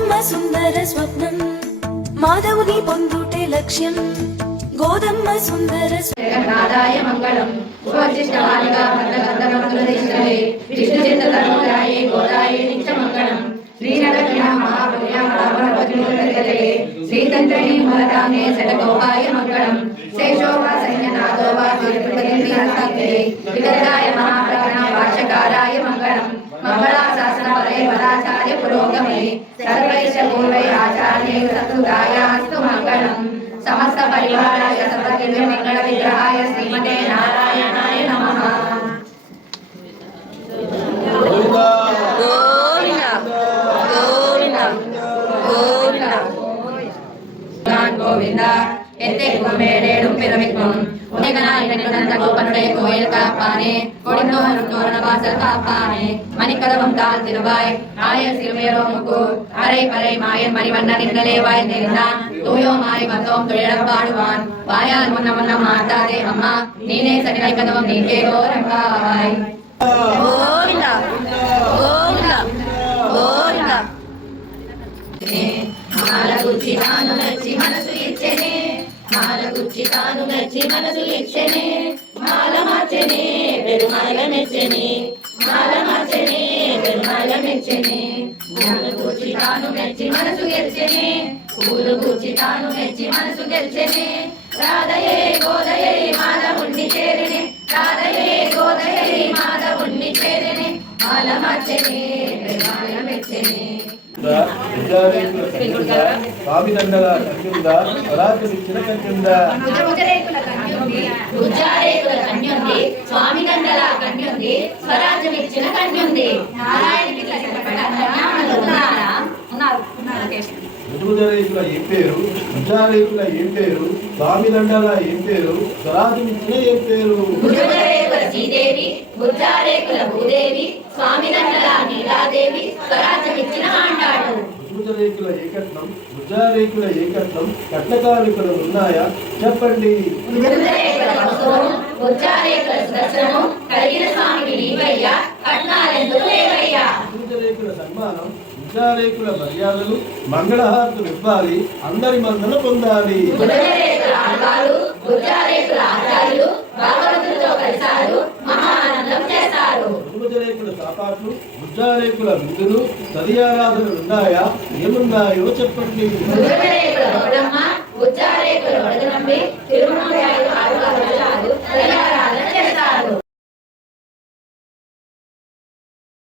గోదమ్మ సుందర స్వప్నం మాధవుని పొందుటే లక్ష్యం గోదమ్మ సుందర జగన్నాథాయ మంగళం ఉపజిష్టవానిగా భద్రగంధర్వే విష్ణుచిత్తతనూజాయే గోదాయే నిత్యమంగళం శ్రీనరజ్ఞ మహాపుణ్య రావణవజ్ఞోదరే శ్రీతంత్రిణీ మలతాంగే షడగోపాయ మంగళం శేషోవాసన్యనాథో వా శ్రీపతిర్నిహస్తాంగే విగర్గాయ మహాప్రాణ భాష్యకారాయ మంగళం మంగళాశాసనపరే పదాచార్య పురోగమే సర్వైశ్చ పూర్వై ఆచార్యై సత్సుదాయాస్తు మంగళం సమస్త పరివారాయ సర్వదివ్య మంగళ విగ్రహాయ శ్రీమతే నారాయణాయ నమః. గోవింద ఎత్తెక్కుమేడేడు పిరమిత్వం உலகநாயகன் கோபனுடைய கோயில் காப்பானே கொடிந்தோறும் தோரண வாசல் காப்பானே மணிக்கதவம் தாழ் திருவாய் ஆய சிறுமையரோமுக்கு அரை பறை மாயன் மணிவண்ணன் இந்தலே வாய்ந்திருந்தான் தூயோமாய் வந்தோம் துயரம் பாடுவான் வாயால் முன்ன முன்ன மாட்டாதே அம்மா நீனே சனிலை கதவம் நீக்கே கோரங்காவாய். கோவிந்தா கோவிந்தா கோவிந்தா మాలగుచ్చి తాను నచ్చి మనసు ఇచ్చెనే మాలగుచ్చి తాను నచ్చి మనసు ఇచ్చెనే మాల మార్చెనే పెరుమాల మెచ్చెనే మాల మార్చెనే పెరుమాల మెచ్చెనే పూలు గుచ్చి తాను మెచ్చి మనసు గెలిచెనే పూలు గుచ్చి తాను మెచ్చి మనసు గెలిచెనే రాధయే గోదయే మాధవుణ్ణి చేరినే రాధయే గోదయే మాధవుణ్ణి చేరినే మాల మార్చెనే పెరుమాల మెచ్చెనే. స్వామిదండల కన్యుందా స్వరాజ్యమిచ్చిన కన్యుందా స్వామిదండల కన్యుంది స్వరాజ్యమిచ్చిన కన్యుంది ముదుగుజరేకుల ఏం పేరు ఉజ్జారేకుల ఏం పేరు స్వామిదండల ఏం పేరు స్వరాజ్యమిచ్చిన ఏం పేరు శ్రీదేవి బుజ్జారేకుల భూదేవి స్వామిదండల నీలాదేవి స్వరాజ్యమిచ్చిన అంటాడు. ముదుగుజరేకుల ఏకట్నం ఉజ్జారేకుల ఏకట్నం కట్నకాలికలు ఉన్నాయా చెప్పండి. బుజ్జారేకుల సుదర్శనము కలిగిన స్వామికి నీవయ్యా కట్నాలెందుకు లేవయ్యా. ముదుగుజరేకుల సన్మానం ఉజ్జారేకుల మర్యాదలు మంగళహారతులు ఇవ్వాలి అందరి మందన పొందాలి. ముదుగుజరేకుల సాపాట్లు ఉజ్జారేకుల విధులు సదియారాధనలు ఉన్నాయా ఏమున్నాయో చెప్పండి. ముదుగుజరేకుల